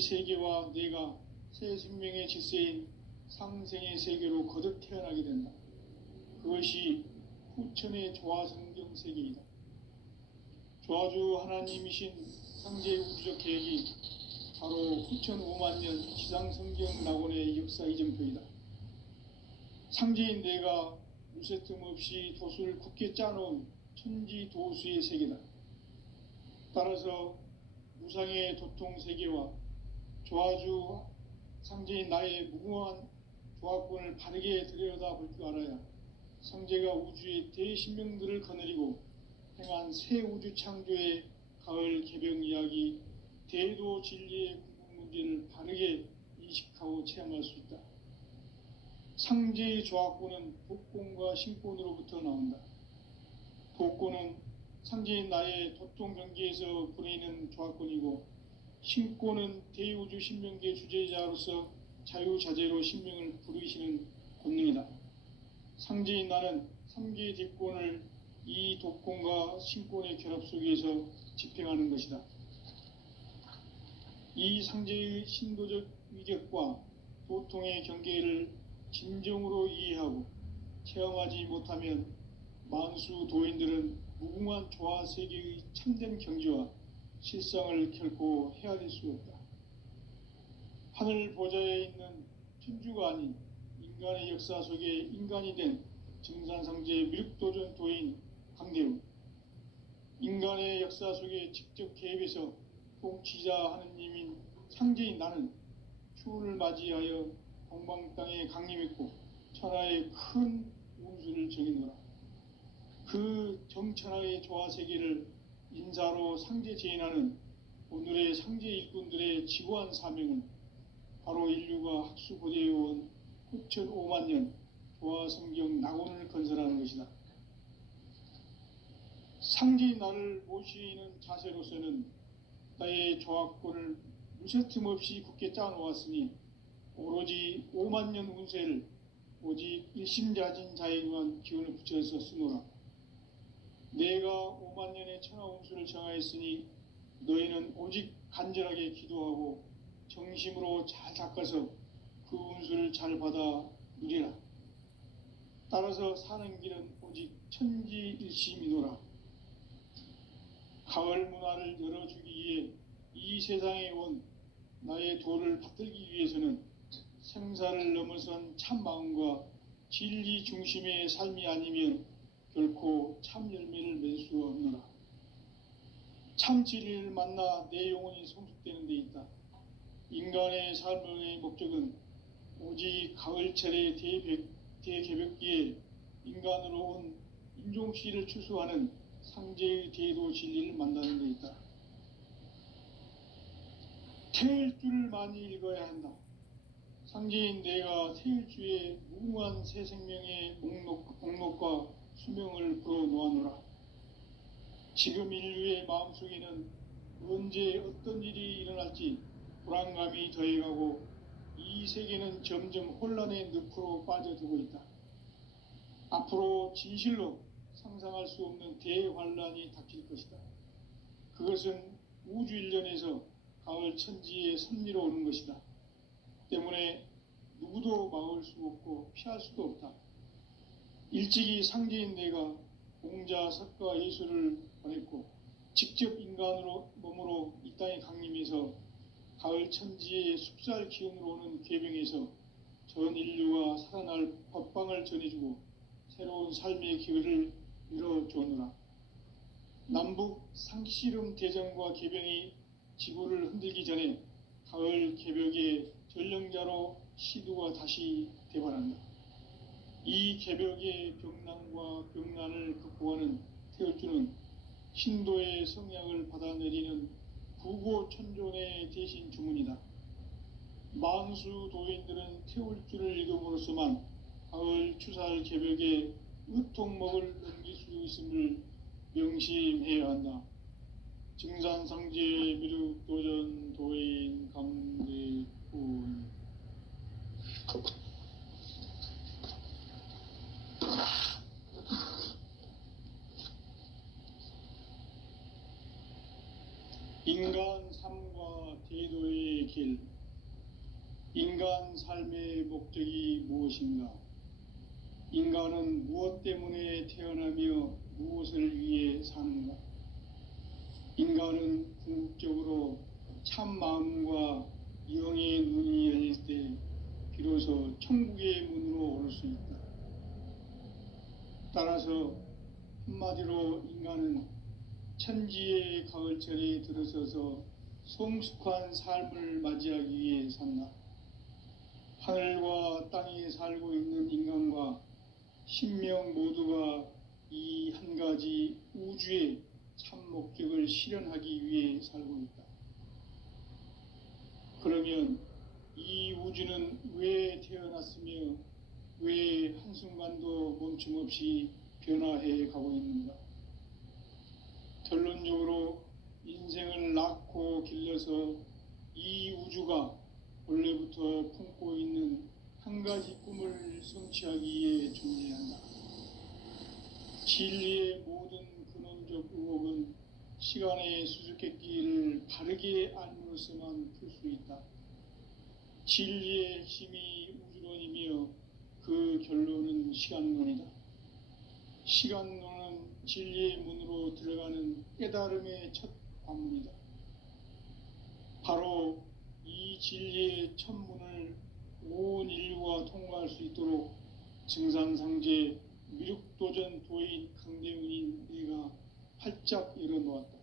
이 세계와 내가 새 생명의 질서인 상생의 세계로 거듭 태어나게 된다. 그것이 후천의 조화성경 세계이다. 조화주 하나님이신 상제의 우주적 계획이 바로 후천 5만 년 지상성경 낙원의 역사 이정표이다. 상제인 내가 무쇠틈 없이 도수를 굳게 짜놓은 천지도수의 세계다. 따라서 무상의 도통 세계와 조화주 상제인 나의 무궁한 조화권을 바르게 들여다볼 줄 알아야 상제가 우주의 대신명들을 거느리고 행한 새 우주 창조의 가을 개병 이야기, 대도 진리의 궁극 문제를 바르게 인식하고 체험할 수 있다. 상제의 조화권은 복권과 신권으로부터 나온다. 복권은 상제인 나의 도통 경계에서 부리는 조화권이고, 신권은 대우주 신명계 주제자로서 자유자재로 신명을 부르시는 권능이다. 상제인 나는 3개의 뒷권을 이 독권과 신권의 결합 속에서 집행하는 것이다. 이 상제의 신도적 위력과 도통의 경계를 진정으로 이해하고 체험하지 못하면 만수 도인들은 무궁한 조화 세계의 참된 경지와 실상을 결코 헤아릴 수 없다. 하늘 보좌에 있는 천주가 아닌 인간의 역사 속에 인간이 된 증산상제 미륵도전 도인 강대우, 인간의 역사 속에 직접 개입해서 통치자 하느님인 상제인 나는 추운을 맞이하여 동방 땅에 강림했고 천하의 큰 운수를 정해놓으라. 그 정천하의 조화세계를 인사로 상제 제인하는 오늘의 상제 일꾼들의 지고한 사명은 바로 인류가 학수고대해온 후천 5만 년 조화성경 낙원을 건설하는 것이다. 상제인 나를 모시는 자세로서는 나의 조화권을 무쇠틈 없이 굳게 짜놓았으니 오로지 5만 년 운세를 오직 일심자진 자에게만 기운을 붙여서 쓰노라. 내가 5만 년의 천하 운수를 정하였으니 너희는 오직 간절하게 기도하고 정심으로 잘 닦아서 그 운수를 잘 받아 누리라. 따라서 사는 길은 오직 천지일심이노라. 가을 문화를 열어주기 위해 이 세상에 온 나의 도를 받들기 위해서는 생사를 넘어선 참 마음과 진리 중심의 삶이 아니면 결코 참 열매를 맺을 수 없노라. 참 진리를 만나 내 영혼이 성숙되는 데 있다. 인간의 삶의 목적은 오직 가을철의 대개벽기에 인간으로 온 인종시를 추수하는 상제의 대도 진리를 만나는 데 있다. 태일주를 많이 읽어야 한다. 상제인 내가 태일주의 무궁한 새 생명의 목록과 수명을 불어 놓아노라. 지금 인류의 마음속에는 언제 어떤 일이 일어날지 불안감이 더해가고 이 세계는 점점 혼란의 늪으로 빠져들고 있다. 앞으로 진실로 상상할 수 없는 대환란이 닥칠 것이다. 그것은 우주 일련에서 가을 천지의 섭리로 오는 것이다. 때문에 누구도 막을 수 없고 피할 수도 없다. 일찍이 상제인 내가 공자, 석가, 예수를 보냈고 직접 인간으로 몸으로 이 땅에 강림해서 가을 천지의 숲살 기운으로 오는 괴병에서 전 인류가 살아날 법방을 전해주고 새로운 삶의 기회를 열어주었노라. 남북 상씨름 대전과 개병이 지구를 흔들기 전에 가을 개벽의 전령자로 시두가 다시 대발한다. 이 개벽의 병난과 병난을 극복하는 태울주는 신도의 성약을 받아내리는 구고천존의 대신 주문이다. 만수 도인들은 태울주를 읽음으로써만 가을 추살 개벽의 의통목을 넘길 수 있음을 명심해야 한다. 증산상제 미륵도전 도인 강대훈. 인간 삶과 제도의 길. 인간 삶의 목적이 무엇인가? 인간은 무엇 때문에 태어나며 무엇을 위해 사는가? 인간은 궁극적으로 참 마음과 영의 눈이 열릴 때 비로소 천국의 문으로 오를 수 있다. 따라서 한마디로 인간은 천지의 가을철에 들어서서 성숙한 삶을 맞이하기 위해 산다. 하늘과 땅에 살고 있는 인간과 신명 모두가 이 한 가지 우주의 참 목적을 실현하기 위해 살고 있다. 그러면 이 우주는 왜 태어났으며 왜 한순간도 멈춤없이 변화해 가고 있는가? 결론적으로 인생을 낳고 길러서 이 우주가 원래부터 품고 있는 한 가지 꿈을 성취하기 위해 존재한다. 진리의 모든 근원적 의혹은 시간의 수수께끼를 바르게 알므로서만 풀 수 있다. 진리의 핵심이 우주론이며 그 결론은 시간론이다. 시간론은 진리의 문으로 들어가는 깨달음의 첫 관문이다. 바로 이 진리의 첫 문을 온 인류가 통과할 수 있도록 증산상제 미륵도전 도인 강대훈인 내가 활짝 열어놓았다.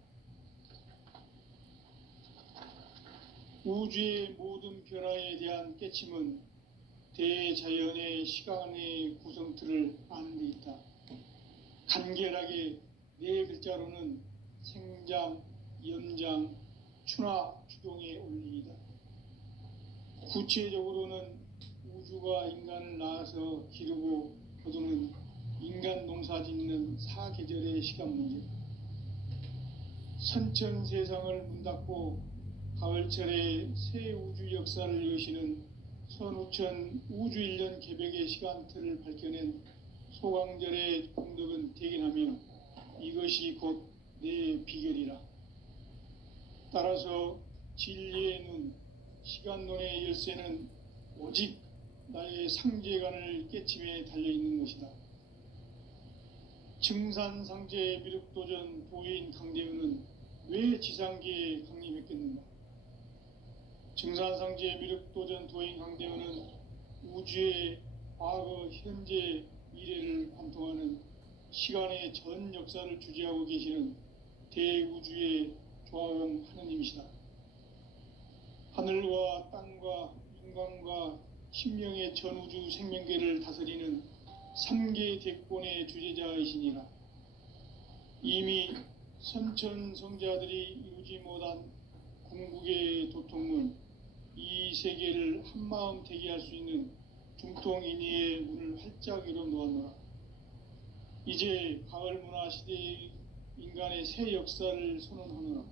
우주의 모든 변화에 대한 깨침은 대자연의 시간의 구성틀을 아는 데 있다. 간결하게 네 글자로는 생장, 연장, 추나 추동의 원리이다. 구체적으로는 우주가 인간을 낳아서 기르고 거두는 인간 농사 짓는 사계절의 시간 문제. 선천 세상을 문 닫고 가을철에 새 우주 역사를 여시는 선우천 우주 1년 개벽의 시간틀을 밝혀낸 소강절의 공덕은 대견하며 이것이 곧 내 비결이라. 따라서 진리의 눈, 시간론의 열쇠는 오직 나의 상제관을 깨침에 달려있는 것이다. 증산상제 미륵도전 도인 강대훈은 왜 지상계에 강림했겠는가? 증산상제 미륵도전 도인 강대훈은 우주의 과거, 현재, 미래를 관통하는 시간의 전 역사를 주재하고 계시는 대우주의 조화원 하느님이시다. 하늘과 땅과 인간과 신명의 전우주 생명계를 다스리는 3개 대권의 주재자이시니라. 이미 선천성자들이 이루지 못한 궁극의 도통문, 이 세계를 한마음 되게 할 수 있는 중통인의의 문을 활짝 열어놓았노라. 이제 가을 문화 시대의 인간의 새 역사를 선언하노라.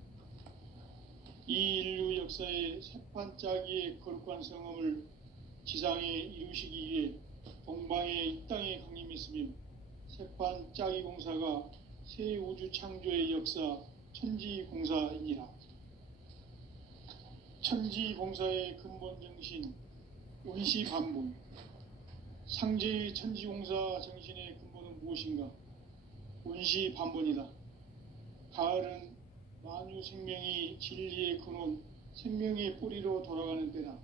이 인류 역사의 새판짜기의 거룩한 성험을 지상에 이루시기 위해 동방의 이 땅에 강림했으며 새판짜기 공사가 새 우주 창조의 역사 천지공사이니라. 천지공사의 근본 정신 원시반복. 상제의 천지공사 정신의 근본은 무엇인가? 원시반복이다. 가을은 만유 생명이 진리의 근원, 생명의 뿌리로 돌아가는 때다.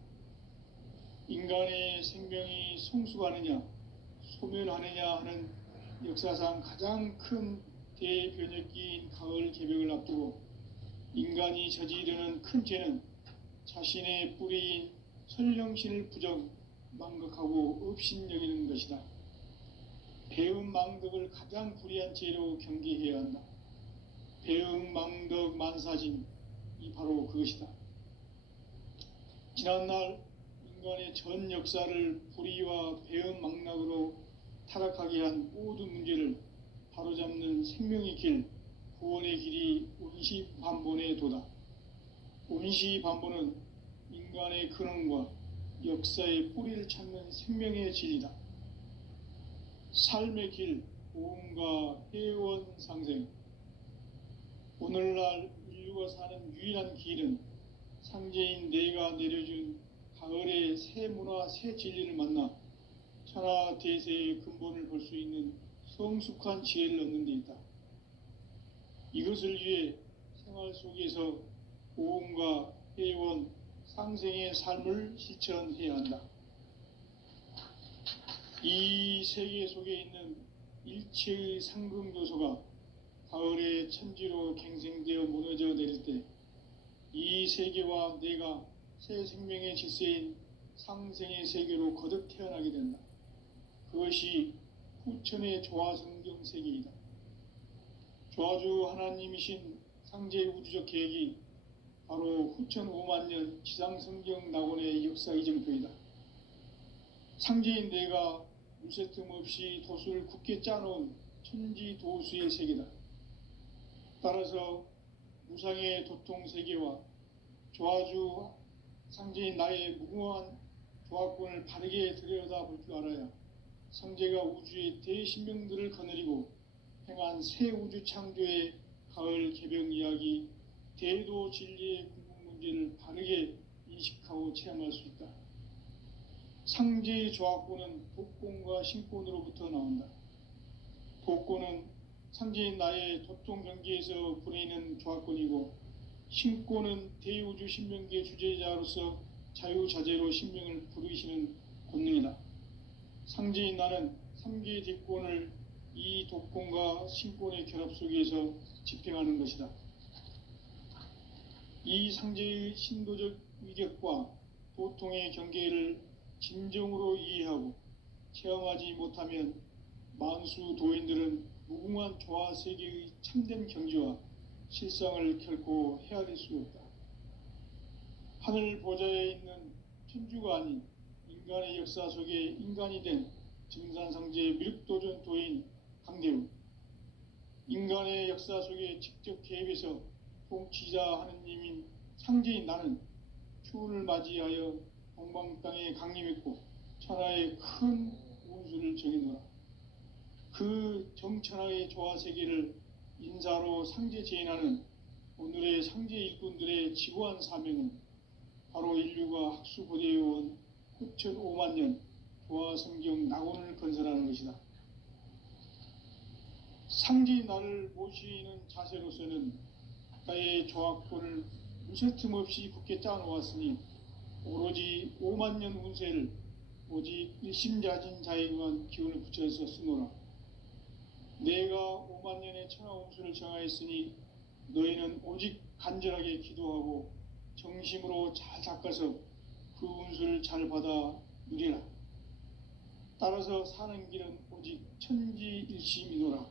인간의 생명이 성숙하느냐, 소멸하느냐 하는 역사상 가장 큰 대변혁기인 가을 개벽을 앞두고 인간이 저지르는 큰 죄는 자신의 뿌리인 설령신을 부정, 망각하고 업신여기는 것이다. 배음 망덕을 가장 불의한 죄로 경계해야 한다. 배음 망덕 만사진, 이 바로 그것이다. 지난날 인간의 전 역사를 불의와 배음 망락으로 타락하게 한 모든 문제를 바로잡는 생명의 길, 구원의 길이 원시반본의 도다. 원시반본은 인간의 근원과 역사의 뿌리를 찾는 생명의 진리다. 삶의 길, 보험과 회원 상생. 오늘날 인류가 사는 유일한 길은 상제인 내가 내려준 가을의 새 문화, 새 진리를 만나 천하 대세의 근본을 볼 수 있는 성숙한 지혜를 얻는 데 있다. 이것을 위해 생활 속에서 고음과 회원, 상생의 삶을 실천해야 한다. 이 세계 속에 있는 일체의 상금 요소가 가을의 천지로 갱생되어 무너져 내릴 때 이 세계와 내가 새 생명의 질서인 상생의 세계로 거듭 태어나게 된다. 그것이 후천의 조화성경 세계이다. 조화주 하나님이신 상제의 우주적 계획이 바로 후천 5만 년 지상성경 낙원의 역사 이정표이다. 상제인 내가 무쇠틈 없이 도수를 굳게 짜놓은 천지 도수의 세계다. 따라서 무상의 도통 세계와 조화주 상제인 나의 무궁한 조화권을 바르게 들여다볼 줄 알아야 상제가 우주의 대신명들을 거느리고 행한 새 우주 창조의 가을 개병 이야기, 대도 진리의 궁극 문제를 바르게 인식하고 체험할 수 있다. 상제의 조화권은 독권과 신권으로부터 나온다. 독권은 상제인 나의 도통 경계에서 보내는 조화권이고, 신권은 대우주 신명기의 주제자로서 자유자재로 신명을 부르시는 권능이다. 상제인 나는 3개의 대권을 이 독권과 신권의 결합 속에서 집행하는 것이다. 이 상제의 신도적 위격과 도통의 경계를 진정으로 이해하고 체험하지 못하면 만수 도인들은 무궁한 조화 세계의 참된 경지와 실상을 결코 헤아릴 수 없다. 하늘 보좌에 있는 천주가 아닌 인간의 역사 속에 인간이 된 증산상제의 미륵도전 도인 강대우, 인간의 역사 속에 직접 개입해서 통치자 하느님인 상제인 나는 추운을 맞이하여 동방 땅에 강림했고 천하의 큰 운수를 정해놓아. 그 정천하의 조화 세계를 인사로 상제 제인하는 오늘의 상제 일꾼들의 지고한 사명은 바로 인류가 학수고대해온 후천 5만 년 조화 성경 낙원을 건설하는 것이다. 상제인 나를 모시는 자세로서는 나의 조화권을 무쇠틈 없이 굳게 짜놓았으니 오로지 5만 년 운세를 오직 일심자진 자에게만 기운을 붙여서 쓰노라. 내가 5만 년의 천하 운수를 정하였으니 너희는 오직 간절하게 기도하고 정심으로 잘 닦아서 그 운수를 잘 받아 누리라. 따라서 사는 길은 오직 천지일심이노라.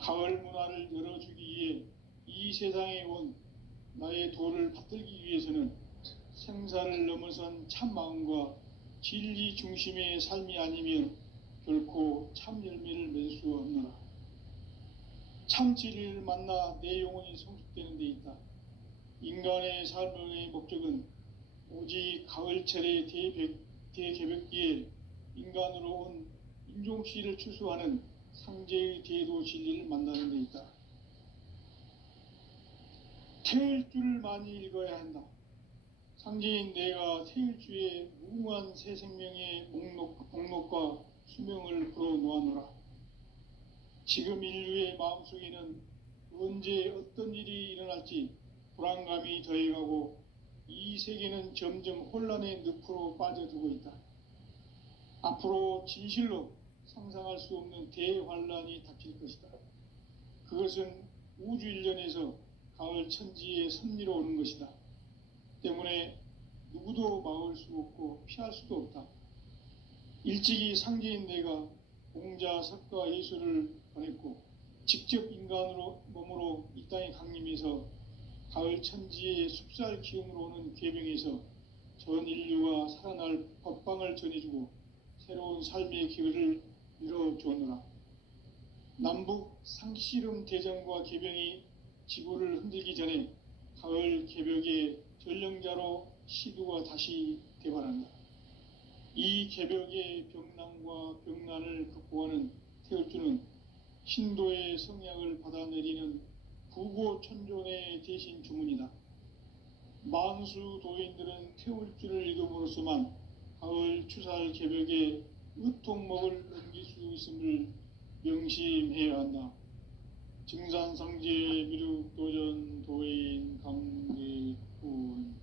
가을 문화를 열어주기 위해 이 세상에 온 나의 도를 받들기 위해서는 생사를 넘어선 참 마음과 진리 중심의 삶이 아니면 결코 참 열매를 맺을 수 없노라. 참 진리를 만나 내 영혼이 성숙되는 데 있다. 인간의 삶의 목적은 오직 가을철의 대개벽기에 인간으로 온 인종시를 추수하는 상제의 대도 진리를 만나는 데 있다. 태일주를 많이 읽어야 한다. 상제인 내가 태일주의 무궁한 새 생명의 목록과 수명을 풀어놓아노라. 지금 인류의 마음속에는 언제 어떤 일이 일어날지 불안감이 더해가고 이 세계는 점점 혼란의 늪으로 빠져들고 있다. 앞으로 진실로 상상할 수 없는 대환란이 닥칠 것이다. 그것은 우주 일련에서 가을 천지의 섭리로 오는 것이다. 때문에 누구도 막을 수 없고 피할 수도 없다. 일찍이 상제인 내가 공자, 석가, 예수를 보냈고 직접 인간으로 몸으로 이 땅에 강림해서 가을 천지의 숲살 기운으로 오는 계병에서 전 인류가 살아날 법방을 전해주고 새로운 삶의 기회를 이뤄주었노라. 남북 상씨름 대전과 계병이 지구를 흔들기 전에 가을 개벽의 전령자로 시두가 다시 대발한다. 이 개벽의 병난과 병난을 극복하는 태울주는 신도의 성약을 받아내리는 부고천존의 대신 주문이다. 만수 도인들은 태울 줄을 익음으로써만 가을 추살 개벽에 으통목을 넘길 수 있음을 명심해야 한다. 증산상제 미륵도전 도인 강대훈.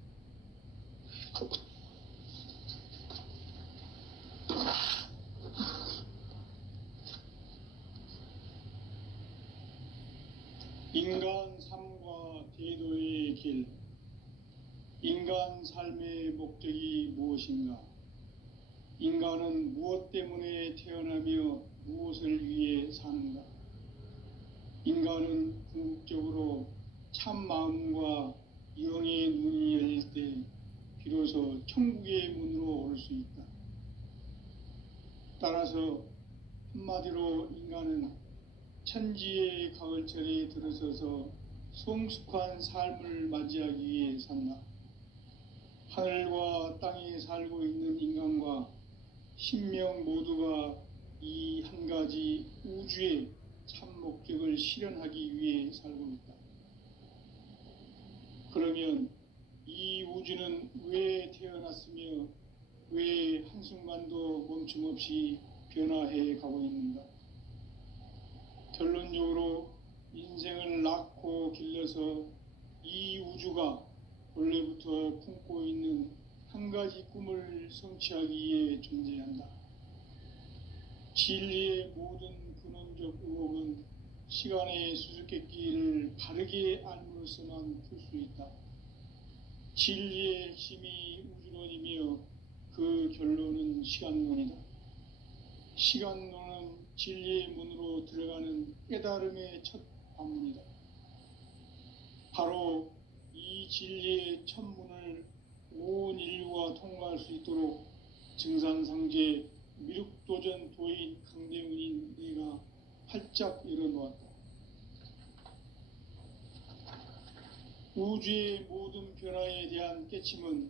인간 삶과 대도의 길. 인간 삶의 목적이 무엇인가? 인간은 무엇 때문에 태어나며 무엇을 위해 사는가? 인간은 궁극적으로 참 마음과 영의 눈이 열릴 때 비로소 천국의 문으로 오를 수 있다. 따라서 한마디로 인간은 천지의 가을철에 들어서서 성숙한 삶을 맞이하기 위해 산다. 하늘과 땅에 살고 있는 인간과 신명 모두가 이 한 가지 우주의 참 목적을 실현하기 위해 살고 있다. 그러면 이 우주는 왜 태어났으며 왜 한순간도 멈춤없이 변화해 가고 있는가? 결론적으로 인생을 낳고 길러서 이 우주가 원래부터 품고 있는 한 가지 꿈을 성취하기 위해 존재한다. 진리의 모든 근원적 의혹은 시간의 수수께끼를 바르게 알므로써만 풀 수 있다. 진리의 핵심이 우주론이며 그 결론은 시간론이다. 시간론은 진리의 문으로 들어가는 깨달음의 첫 관문이다. 바로 이 진리의 첫 문을 온 인류가 통과할 수 있도록 증산상제 미륵도전 도인 강대훈인 내가 활짝 열어놓았다. 우주의 모든 변화에 대한 깨침은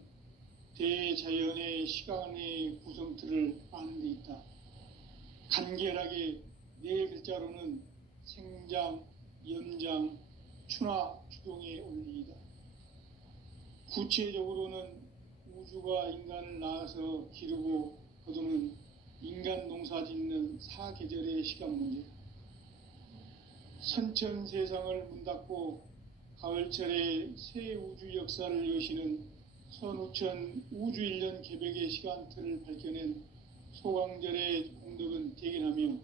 대자연의 시간의 구성틀을 아는 데 있다. 간결하게 네 글자로는 생장, 연장, 추나 추동의 원리이다. 구체적으로는 우주가 인간을 낳아서 기르고 거두는 인간 농사 짓는 사계절의 시간 문제. 선천 세상을 문 닫고 가을철에 새 우주 역사를 여시는 선우천 우주 1년 개벽의 시간틀을 밝혀낸 소강절의 공덕은 대견하며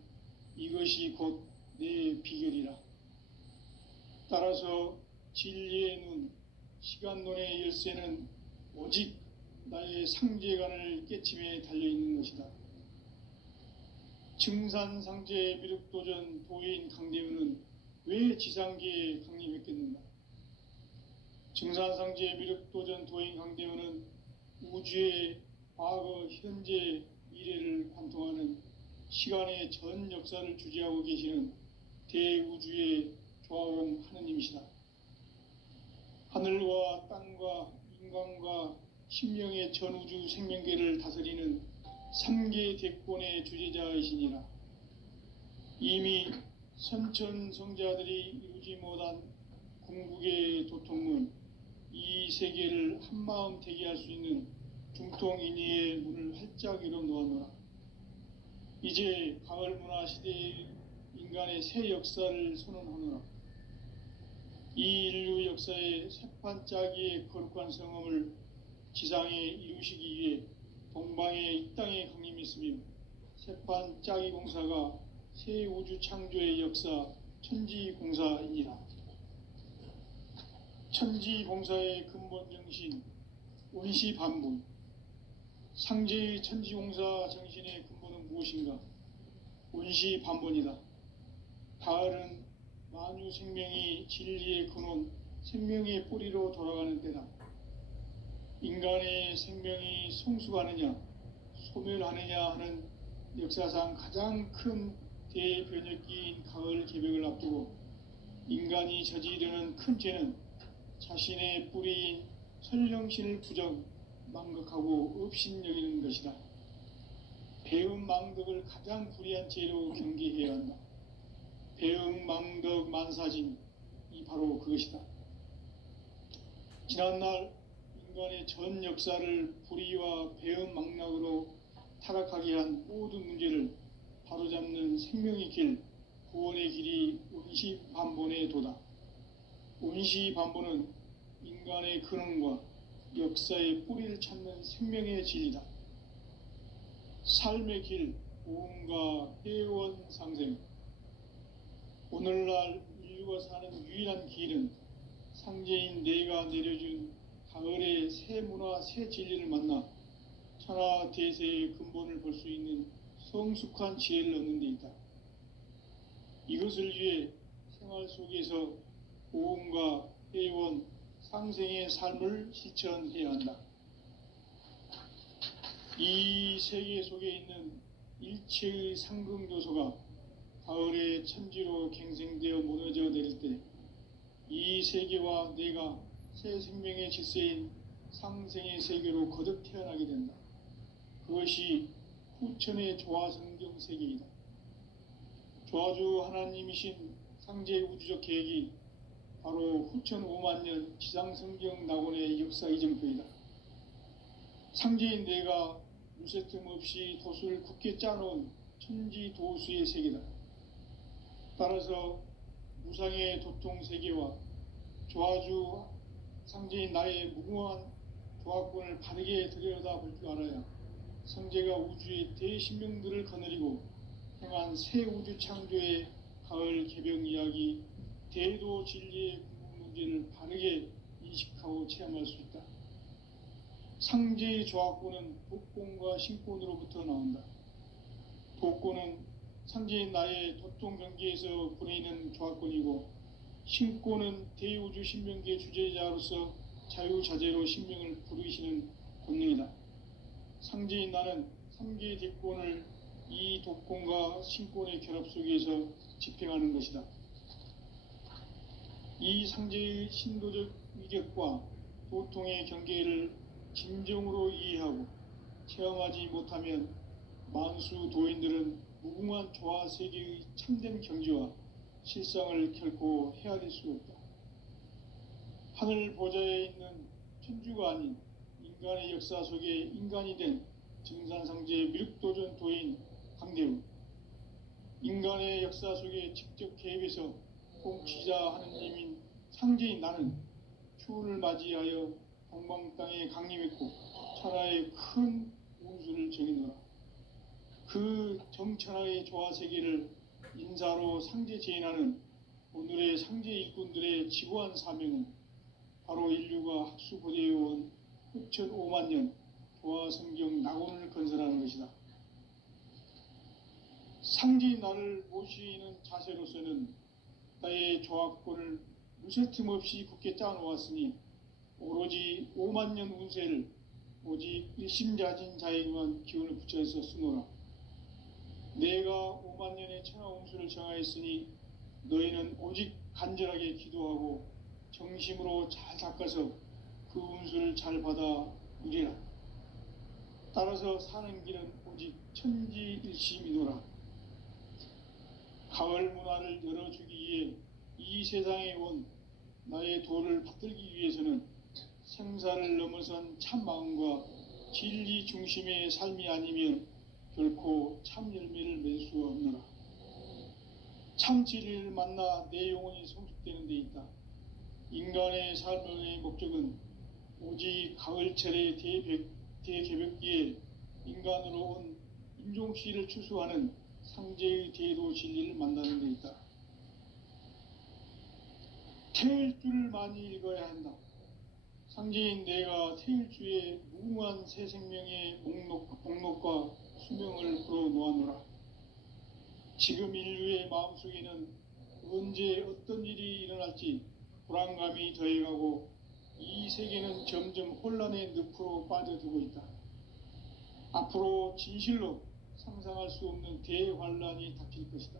이것이 곧 내 비결이라. 따라서 진리의 눈, 시간론의 열쇠는 오직 나의 상제관을 깨침에 달려있는 것이다. 증산상제 미륵도전 도인 강대훈은 왜 지상계에 강림했겠는가? 증산상제 미륵도전 도인 강대훈은 우주의 과거, 현재, 미래를 관통하는 시간의 전 역사를 주재하고 계시는 대우주의 조화원 하느님이시다. 하늘과 땅과 인간과 신명의 전우주 생명계를 다스리는 3계 대권의 주재자이시니라. 이미 선천성자들이 이루지 못한 궁극의 도통문, 이 세계를 한마음 되게 할 수 있는 중통인의의 문을 활짝 열어놓았노라. 이제 가을 문화 시대의 인간의 새 역사를 선언하노라. 이 인류 역사의 새판짜기의 거룩한 성험을 지상에 이루시기 위해 동방의 이 땅에 강림했으며 새판짜기 공사가 새 우주 창조의 역사 천지공사이니라. 천지공사의 근본 정신 원시반분. 상제의 천지공사 정신의 근본은 무엇인가? 원시반본이다. 가을은 만유 생명이 진리의 근원, 생명의 뿌리로 돌아가는 때다. 인간의 생명이 성숙하느냐, 소멸하느냐 하는 역사상 가장 큰 대변혁기인 가을 개벽을 앞두고 인간이 저지르는 큰 죄는 자신의 뿌리인 설령신을 부정, 망극하고 업신여기는 것이다. 배은망덕을 가장 불의한 죄로 경계해야 한다. 배은망덕 만사진이 바로 그것이다. 지난날 인간의 전 역사를 불의와 배은망락으로 타락하게 한 모든 문제를 바로잡는 생명의 길, 구원의 길이 운시반본의 도다. 운시반본은 인간의 근원과 역사의 뿌리를 찾는 생명의 진리다. 삶의 길, 오음과 회원 상생. 오늘날 인류가 사는 유일한 길은 상제인 내가 내려준 가을의 새 문화, 새 진리를 만나 천하 대세의 근본을 볼 수 있는 성숙한 지혜를 얻는 데 있다. 이것을 위해 생활 속에서 오음과 회원, 상생의 삶을 실천해야 한다. 이 세계 속에 있는 일체의 상승도소가 가을의 천지로 갱생되어 무너져 내릴 때 이 세계와 내가 새 생명의 질서인 상생의 세계로 거듭 태어나게 된다. 그것이 후천의 조화성경 세계이다. 조화주 하나님이신 상제 우주적 계획이 바로 후천 5만 년 지상성경 낙원의 역사 이정표이다. 상제인 내가 무쇠틈 없이 도수를 굳게 짜놓은 천지 도수의 세계다. 따라서 무상의 도통 세계와 조화주 상제인 나의 무궁한 조화권을 바르게 들여다볼 줄 알아야 성제가 우주의 대신명들을 거느리고 행한 새 우주 창조의 가을 개병 이야기, 대도 진리의 궁극 문제를 바르게 인식하고 체험할 수 있다. 상제의 조화권은 복권과 신권으로부터 나온다. 복권은 상제인 나의 도통 경계에서 보내는 조화권이고, 신권은 대우주 신명기의 주제자로서 자유자재로 신명을 부르시는 권능이다. 상제인 나는 3개의 대권을 이 독권과 신권의 결합 속에서 집행하는 것이다. 이 상제의 신도적 위격과 도통의 경계를 진정으로 이해하고 체험하지 못하면 만수 도인들은 무궁한 조화 세계의 참된 경지와 실상을 결코 헤아릴 수 없다. 하늘 보좌에 있는 천주가 아닌 인간의 역사 속에 인간이 된 증산상제의 미륵도전 도인 강대우, 인간의 역사 속에 직접 개입해서 통치자 하느님인 상제인 나는 추운을 맞이하여 동방 땅에 강림했고 천하의 큰 운수를 정해놓아 그 정천하의 조화 세계를 인사로 상제 제인하는 오늘의 상제 일꾼들의 지고한 사명은 바로 인류가 학수고대해온 후천 5만 년 조화 성경 낙원을 건설하는 것이다. 상제인 나를 모시는 자세로서는 나의 조화권을 무쇠틈 없이 굳게 짜놓았으니 오로지 5만 년 운세를 오직 일심자진 자에게만 기운을 붙여서 쓰노라. 내가 5만 년의 천하 운수를 정하였으니 너희는 오직 간절하게 기도하고 정심으로 잘 닦아서 그 운수를 잘 받아 누리라. 따라서 사는 길은 오직 천지일심이노라. 가을 문화를 열어주기 위해 이 세상에 온 나의 도를 받들기 위해서는 생사를 넘어선 참 마음과 진리 중심의 삶이 아니면 결코 참 열매를 맺을 수 없노라. 참 진리를 만나 내 영혼이 성숙되는 데 있다. 인간의 삶의 목적은 오직 가을철의 대개벽기에 인간으로 온 인종씨를 추수하는 상제의 대도 진리를 만나는 데 있다. 태일주를 많이 읽어야 한다. 상제인 내가 태일주의 무궁한 새 생명의 목록과 수명을 풀어놓아노라. 지금 인류의 마음속에는 언제 어떤 일이 일어날지 불안감이 더해가고 이 세계는 점점 혼란의 늪으로 빠져들고 있다. 앞으로 진실로 상상할 수 없는 대환란이 닥칠 것이다.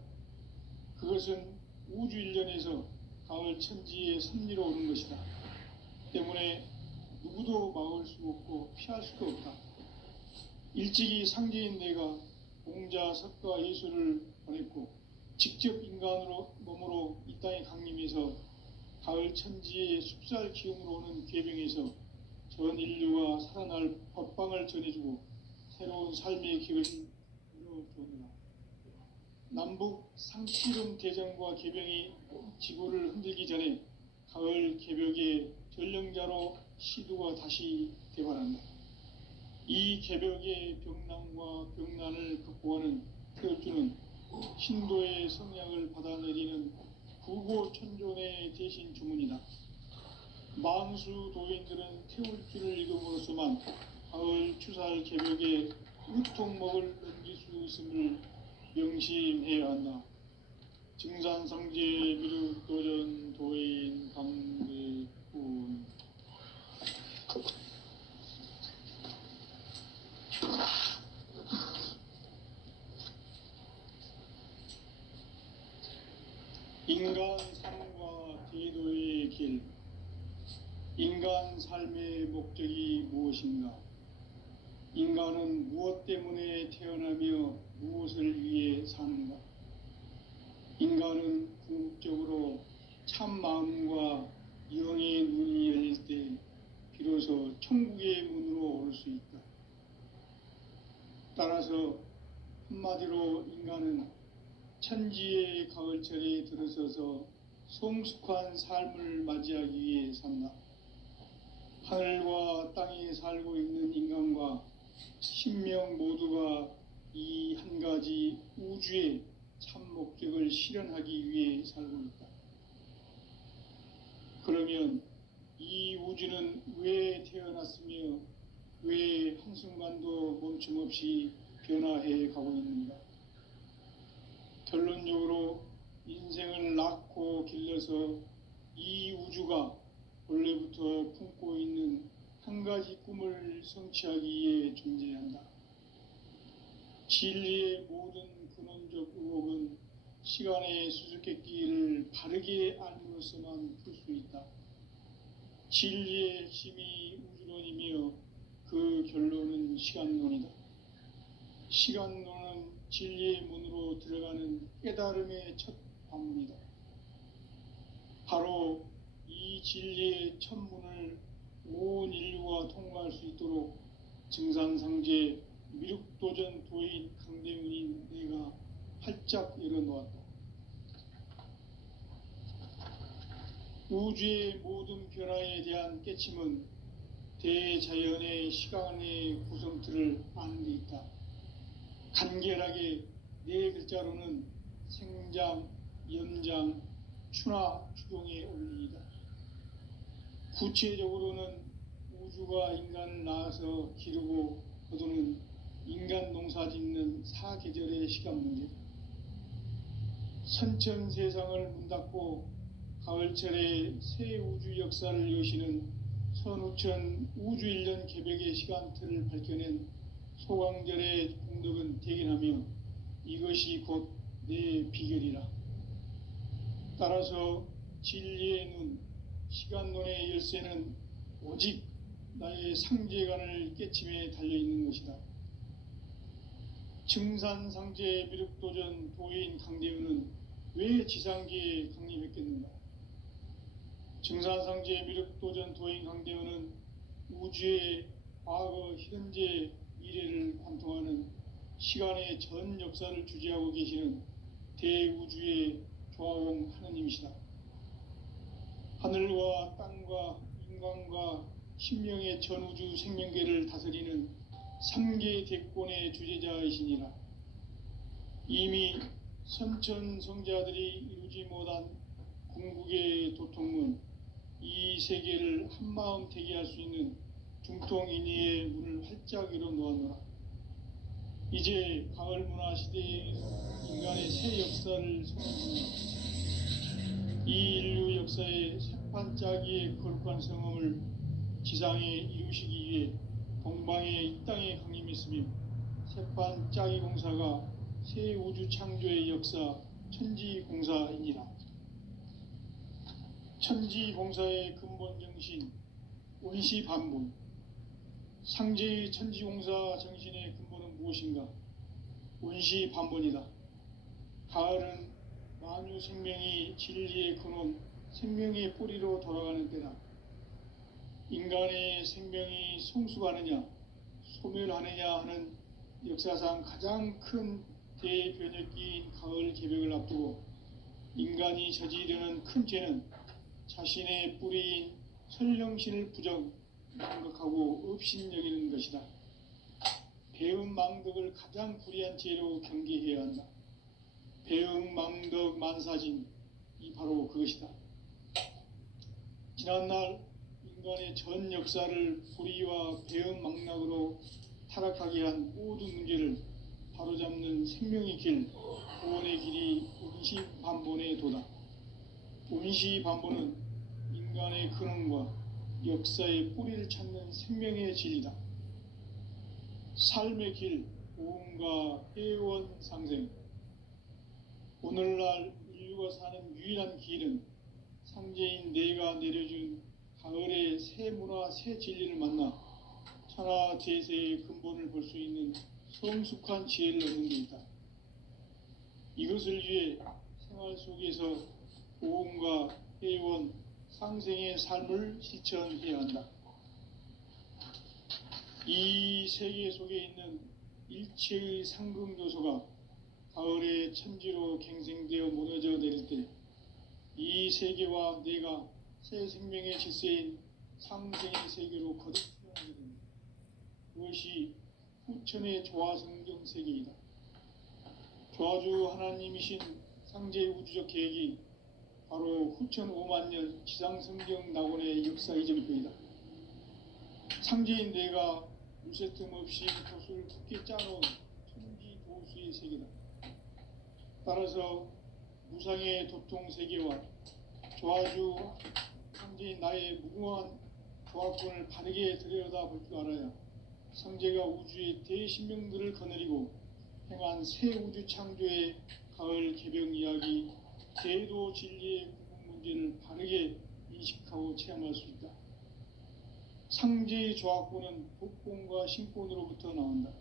그것은 우주 일련에서 가을 천지의 섭리로 오는 것이다. 때문에 누구도 막을 수 없고 피할 수도 없다. 일찍이 상제인 내가 공자, 석가, 예수를 보냈고 직접 인간으로 몸으로 이 땅에 강림해서 가을 천지의 숲살 기운으로 오는 계병에서 전 인류가 살아날 법방을 전해주고 새로운 삶의 길을 열어주었노라. 남북 상키름 대전과 개병이 지구를 흔들기 전에 가을 개벽의 전령자로 시두가 다시 대발한다. 이 개벽의 병난과 병난을 극복하는 태울주는 신도의 성약을 받아내리는 구고천존의 대신 주문이다. 만수 도인들은 태울주를 읽음으로써만 가을 추살 개벽에 우통먹을 넘길 수 있음을 명심해야 한다. 증산상제 미륵도전 도인 강대군. 인간 삶과 제도의 길. 인간 삶의 목적이 무엇인가? 인간은 무엇 때문에 태어나며 무엇을 위해 사는가? 인간은 궁극적으로 참 마음과 영의 눈이 열릴 때 비로소 천국의 문으로 오를 수 있다. 따라서 한마디로 인간은 천지의 가을철에 들어서서 성숙한 삶을 맞이하기 위해 산다. 하늘과 땅에 살고 있는 인간과 신명 모두가 이 한 가지 우주의 참 목적을 실현하기 위해 살고 있다. 그러면 이 우주는 왜 태어났으며 왜 한순간도 멈춤없이 변화해 가고 있는가? 결론적으로 인생을 낳고 길러서 이 우주가 원래부터 품고 있는 한 가지 꿈을 성취하기 위해 존재한다. 진리의 모든 근원적 의혹은 시간의 수수께끼를 바르게 알므로써만 풀 수 있다. 진리의 핵심이 우주론이며 그 결론은 시간론이다. 시간론은 진리의 문으로 들어가는 깨달음의 첫 방문이다. 바로 이 진리의 첫 문을 온 인류가 통과할 수 있도록 증산상제 미륵도전 도인 강대훈인 내가 활짝 열어놓았다. 우주의 모든 변화에 대한 깨침은 대자연의 시간의 구성틀을 아는 데 있다. 간결하게 네 글자로는 생장, 연장, 추나 추동의 원리이다. 구체적으로는 우주가 인간을 낳아서 기르고 거두는 인간 농사 짓는 사계절의 시간 문제다. 선천 세상을 문 닫고 가을철에 새 우주 역사를 여시는 선우천 우주일년 개벽의 시간틀을 밝혀낸 소강절의 공덕은 대견하며 이것이 곧 내 비결이라. 따라서 진리의 눈, 시간론의 열쇠는 오직 나의 상제관을 깨침에 달려있는 것이다. 증산상제 미륵도전 도인 강대훈은 왜 지상계에 강림했겠는가? 증산상제 미륵도전 도인 강대훈은 우주의 과거, 현재, 미래를 관통하는 시간의 전 역사를 주재하고 계시는 대우주의 조화공 하느님이시다. 하늘과 땅과 인간과 신명의 전우주 생명계를 다스리는 3계 대권의 주재자이시니라. 이미 선천성자들이 이루지 못한 궁극의 도통문, 이 세계를 한마음 되게 할 수 있는 중통인의의 문을 활짝 열어놓았노라. 이제 가을 문화 시대의 인간의 새 역사를 선언합니다. 이 인류 역사의 새판짜기의 거룩한 성험을 지상에 이루시기 위해 동방의 이 땅에 강림했으며 새판짜기 공사가 새 우주 창조의 역사 천지공사이니라. 천지공사의 근본 정신 원시반본. 상제의 천지공사 정신의 근본은 무엇인가? 원시반본이다. 가을은 만유 생명이 진리의 근원, 생명의 뿌리로 돌아가는 때다. 인간의 생명이 성숙하느냐 소멸하느냐 하는 역사상 가장 큰 대변혁기인 가을 개벽을 앞두고 인간이 저지르는 큰 죄는 자신의 뿌리인 설령신을 망각하고 업신여기는 것이다. 배음 망덕을 가장 불의한 죄로 경계해야 한다. 배음 망덕 만사진 이 바로 그것이다. 지난날 인간의 전 역사를 불의와 배음 망락으로 타락하게 한 모든 문제를 바로잡는 생명의 길, 구원의 길이 운시반본의 도다. 운시반본은 인간의 근원과 역사의 뿌리를 찾는 생명의 진리다. 삶의 길, 오음과 해원 상생. 오늘날 인류가 사는 유일한 길은 상제인 내가 내려준 가을의 새 문화, 새 진리를 만나 천하 제세의 근본을 볼 수 있는 성숙한 지혜를 얻는 데 있다. 이것을 위해 생활 속에서 오음과 해원, 상생의 삶을 실천해야 한다. 이 세계 속에 있는 일체의 상금 요소가 가을의 천지로 갱생되어 무너져 내릴 때 이 세계와 내가 새 생명의 질서인 상생의 세계로 거듭 태어나게 됩니다. 그것이 후천의 조화성경 세계이다. 조화주 하나님이신 상제의 우주적 계획이 바로 후천 5만 년 지상성경 낙원의 역사 이전표이다. 상제인 내가 무쇠틈 없이 돛을 굳게 짜놓은 천지 도수의 세계다. 따라서 무상의 도통 세계와 조화주 상제인 나의 무궁한 조화권을 바르게 들여다볼 줄 알아야 상제가 우주의 대신명들을 거느리고 행한 새 우주 창조의 가을 개벽 이야기, 제도 진리의 구분 문제를 바르게 인식하고 체험할 수 있다. 상제의 조화권은 복권과 신권으로부터 나온다.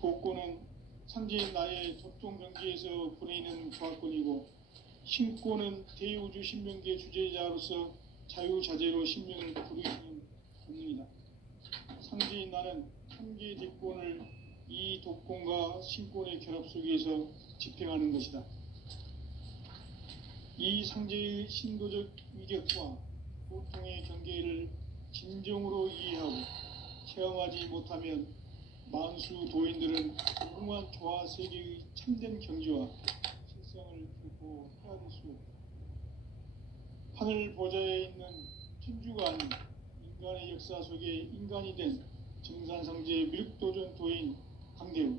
복권은 상제인 나의 도통 경계에서 보내는 조화권이고, 신권은 대우주 신명계 주제자로서 자유자재로 신명을 부르시는 본능이다. 상제인 나는 참계 대권을 이 독권과 신권의 결합 속에서 집행하는 것이다. 이 상제의 신도적 위격과 고통의 경계를 진정으로 이해하고 체험하지 못하면 만수 도인들은 무궁한 조화 세계의 참된 경지와 실성을 결코 헤아릴 수 없다. 하늘 보좌에 있는 천주가 아닌 인간의 역사 속에 인간이 된 정산상제의 밀도전 도인 강대우,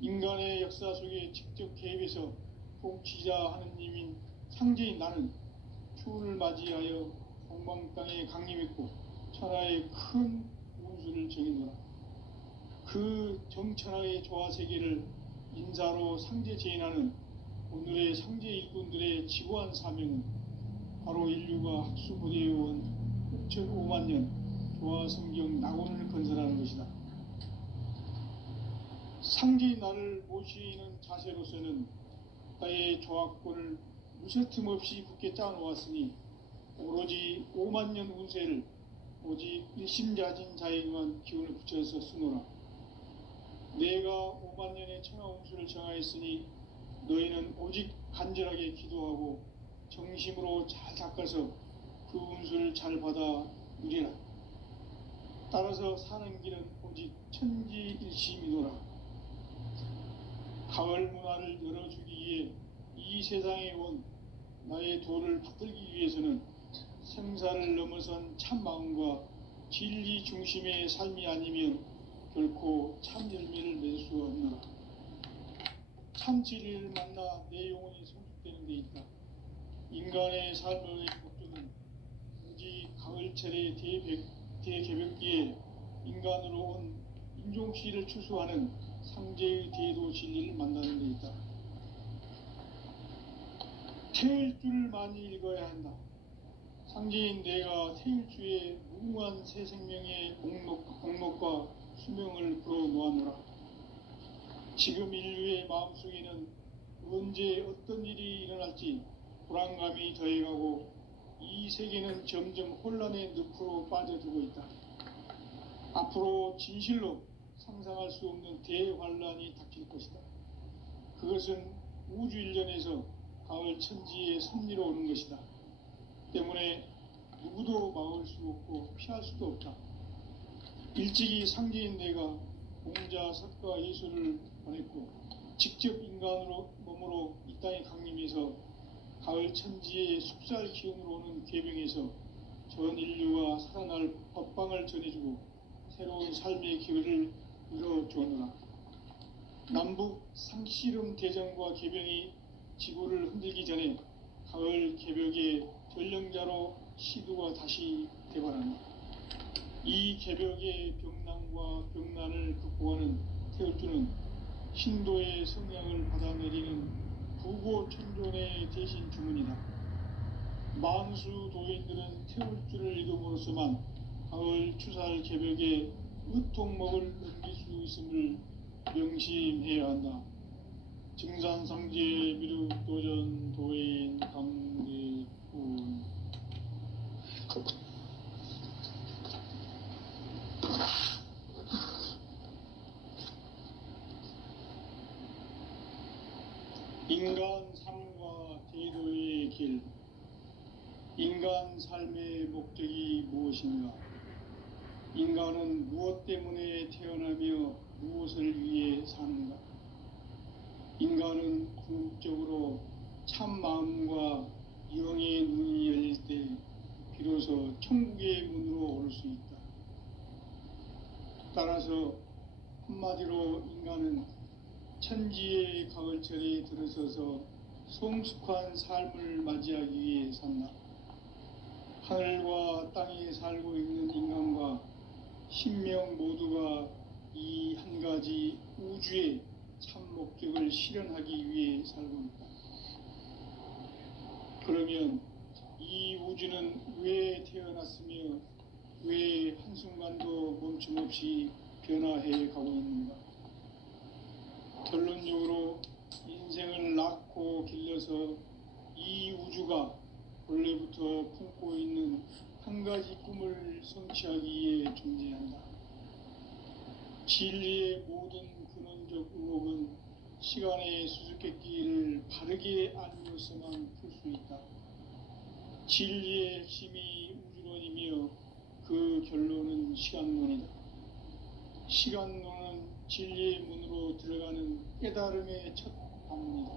인간의 역사 속에 직접 개입해서 통치자 하느님인 상제인 나는 추운을 맞이하여 동방 땅에 강림했고 천하의 큰 운수를 정해놓아 그 정천하의 조화 세계를 인사로 상제 제인하는 오늘의 상제 일꾼들의 지고한 사명은 바로 인류가 학수고대해온 후천 5만 년 조화 성경 낙원을 건설하는 것이다. 상제인 나를 모시는 자세로서는 나의 조화권을 무쇠틈 없이 굳게 짜놓았으니 오로지 5만 년 운세를 오직 일심자진 자에게만 기운을 붙여서 쓰노라. 내가 5만 년의 천하 운수를 정하였으니 너희는 오직 간절하게 기도하고 정심으로 잘 닦아서 그 운수를 잘 받아 누리라. 따라서 사는 길은 오직 천지일심이노라. 가을 문화를 열어주기 위해 이 세상에 온 나의 도를 받들기 위해서는 생사를 넘어선 참 마음과 진리 중심의 삶이 아니면 결코 참 열매를 맺을 수가 없노라. 참 진리를 만나 내 영혼이 성숙되는 데 있다. 인간의 삶의 목적은 오직 가을철의 대개벽기에 인간으로 온 인종씨를 추수하는 상제의 대도 진리를 만나는 데 있다. 태일주를 많이 읽어야 한다. 상제인 내가 태일주의 무궁한 새 생명의 목록과 수명을 불어놓아노라. 지금 인류의 마음속에는 언제 어떤 일이 일어날지 불안감이 더해가고 이 세계는 점점 혼란의 늪으로 빠져들고 있다. 앞으로 진실로 상상할 수 없는 대환란이 닥칠 것이다. 그것은 우주 일련에서 가을 천지의 섭리로 오는 것이다. 때문에 누구도 막을 수 없고 피할 수도 없다. 일찍이 상제인 내가 공자, 석가, 예수를 보냈고 직접 인간으로 몸으로 이 땅에 강림해서 가을 천지의 숲살 기운으로 오는 계명에서 전 인류가 살아날 법방을 전해주고 새로운 삶의 기회를 이뤄주었노라. 남북 상씨름 대전과 계병이 지구를 흔들기 전에 가을 개벽의 전령자로 시두가 다시 대발한다. 이 개벽의 병난과 병난을 극복하는 태울주는 신도의 성향을 받아내리는 부고천존의 대신 주문이다. 만수 도인들은 태울주를 읽음으로써만 가을 추살 개벽에 의통목을 넘길 수 있음을 명심해야 한다. 증산상제 미륵도전 도인 강대군. 인간 삶과 대도의 길. 인간 삶의 목적이 무엇인가? 인간은 무엇 때문에 태어나며 무엇을 위해 사는가? 인간은 궁극적으로 참 마음과 영의 눈이 열릴 때 비로소 천국의 문으로 올 수 있다. 따라서 한마디로 인간은 천지의 가을철에 들어서서 성숙한 삶을 맞이하기 위해 산다. 하늘과 땅에 살고 있는 인간과 신명 모두가 이 한 가지 우주의 참 목적을 실현하기 위해 살고 있다. 그러면 이 우주는 왜 태어났으며 왜 한순간도 멈춤없이 변화해 가고 있는가? 결론적으로 인생을 낳고 길러서 이 우주가 원래부터 품고 있는 한 가지 꿈을 성취하기 위해 존재한다. 진리의 모든 근원적 의혹은 시간의 수수께끼를 바르게 알면서만 풀 수 있다. 진리의 핵심이 우주론이며 그 결론은 시간론이다. 시간론은 진리의 문으로 들어가는 깨달음의 첫 방문이다.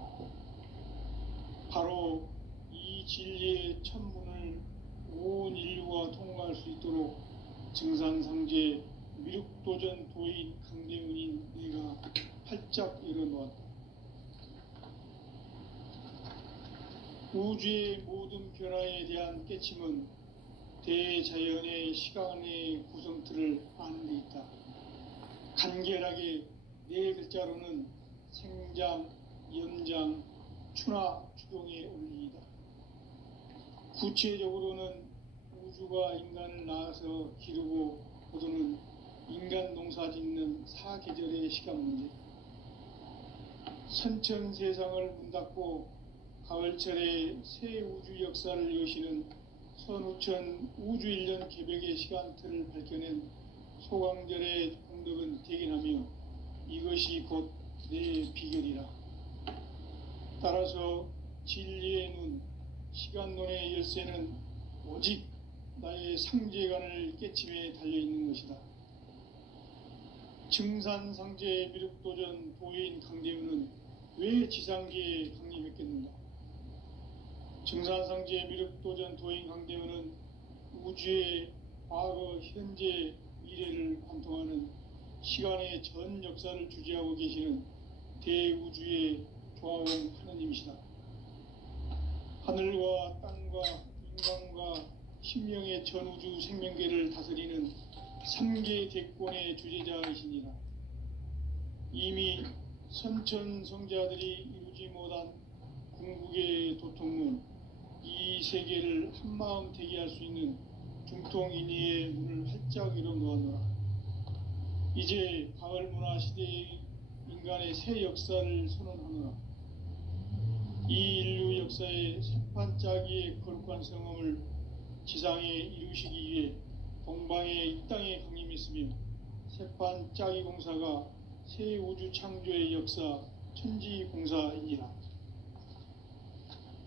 바로 이 진리의 첫 문을 온 인류가 통과할 수 있도록 증산상제 미륵도전 도인 강대훈인 내가 활짝 열어놓았다. 우주의 모든 변화에 대한 깨침은 대자연의 시간의 구성틀을 아는 데 있다. 간결하게 네 글자로는 생장, 연장, 추나 추동의 원리이다. 구체적으로는 우주가 인간을 낳아서 기르고 거두는 인간 농사 짓는 사계절의 시간 문제. 선천 세상을 문 닫고 가을철에 새 우주 역사를 여시는 선우천 우주일년 개벽의 시간틀을 밝혀낸 소강절의 공덕은 대견하며 이것이 곧 내 비결이라. 따라서 진리의 눈, 시간론의 열쇠는 오직 나의 상제관을 깨침에 달려있는 것이다. 증산상제 미륵도전 도인 강대훈은 왜 지상계에 강림했겠는가? 증산상제 미륵도전 도인 강대훈은 우주의 과거, 현재, 미래를 관통하는 시간의 전 역사를 주재하고 계시는 대우주의 조화원 하느님이시다. 하늘과 땅과 인간과 신명의 전우주 생명계를 다스리는 3계 대권의 주재자이시니라. 이미 선천성자들이 이루지 못한 궁극의 도통문, 이 세계를 한마음 되게 할 수 있는 중통인의의 문을 활짝 열어놓았노라. 이제 가을 문화 시대의 인간의 새 역사를 선언하노라. 이 인류 역사의 새판짜기의 거룩한 성험을 지상에 이루시기 위해 동방의 이 땅에 강림했으며 세판 짜기 공사가 새 우주 창조의 역사 천지 공사이니라.